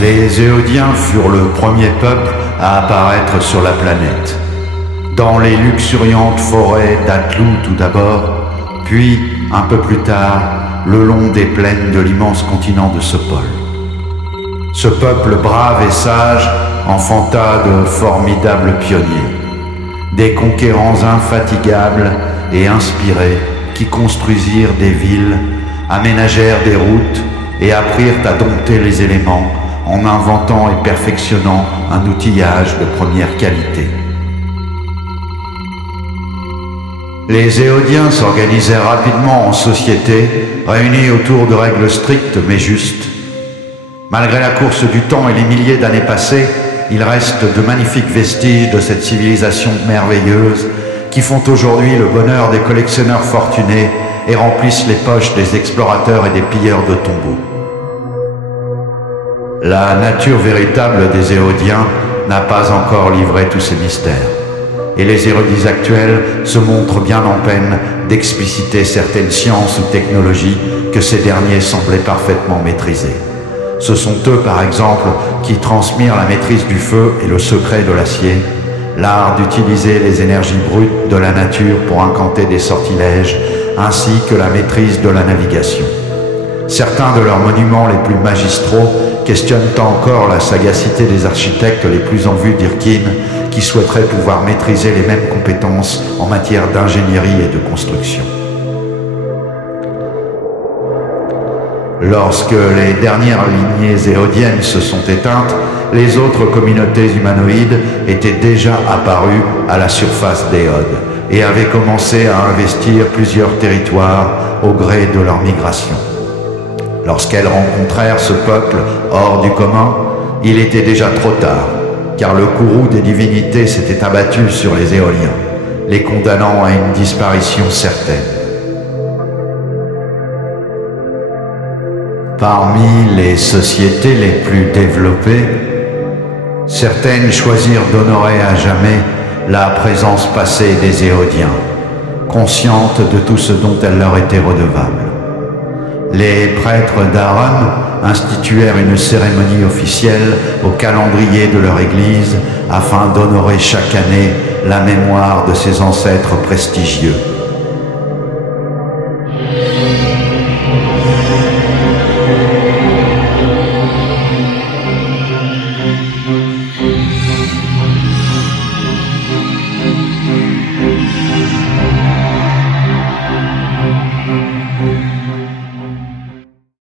Les Éodiens furent le premier peuple à apparaître sur la planète. Dans les luxuriantes forêts d'Atlou tout d'abord, puis, un peu plus tard, le long des plaines de l'immense continent de Sopol. Ce peuple brave et sage enfanta de formidables pionniers, des conquérants infatigables et inspirés qui construisirent des villes, aménagèrent des routes et apprirent à dompter les éléments en inventant et perfectionnant un outillage de première qualité. Les Éodiens s'organisèrent rapidement en sociétés, réunies autour de règles strictes mais justes. Malgré la course du temps et les milliers d'années passées, il reste de magnifiques vestiges de cette civilisation merveilleuse qui font aujourd'hui le bonheur des collectionneurs fortunés et remplissent les poches des explorateurs et des pilleurs de tombeaux. La nature véritable des Éodiens n'a pas encore livré tous ses mystères, et les érudits actuels se montrent bien en peine d'expliciter certaines sciences ou technologies que ces derniers semblaient parfaitement maîtriser. Ce sont eux, par exemple, qui transmirent la maîtrise du feu et le secret de l'acier, l'art d'utiliser les énergies brutes de la nature pour incanter des sortilèges, ainsi que la maîtrise de la navigation. Certains de leurs monuments les plus magistraux questionnent encore la sagacité des architectes les plus en vue d'Irkin, qui souhaiteraient pouvoir maîtriser les mêmes compétences en matière d'ingénierie et de construction. Lorsque les dernières lignées éodiennes se sont éteintes, les autres communautés humanoïdes étaient déjà apparues à la surface d'Éode et avaient commencé à investir plusieurs territoires au gré de leur migration. Lorsqu'elles rencontrèrent ce peuple hors du commun, il était déjà trop tard, car le courroux des divinités s'était abattu sur les Éoliens, les condamnant à une disparition certaine. Parmi les sociétés les plus développées, certaines choisirent d'honorer à jamais la présence passée des Éodiens, conscientes de tout ce dont elles leur étaient redevables. Les prêtres d'Aaron instituèrent une cérémonie officielle au calendrier de leur église afin d'honorer chaque année la mémoire de ces ancêtres prestigieux.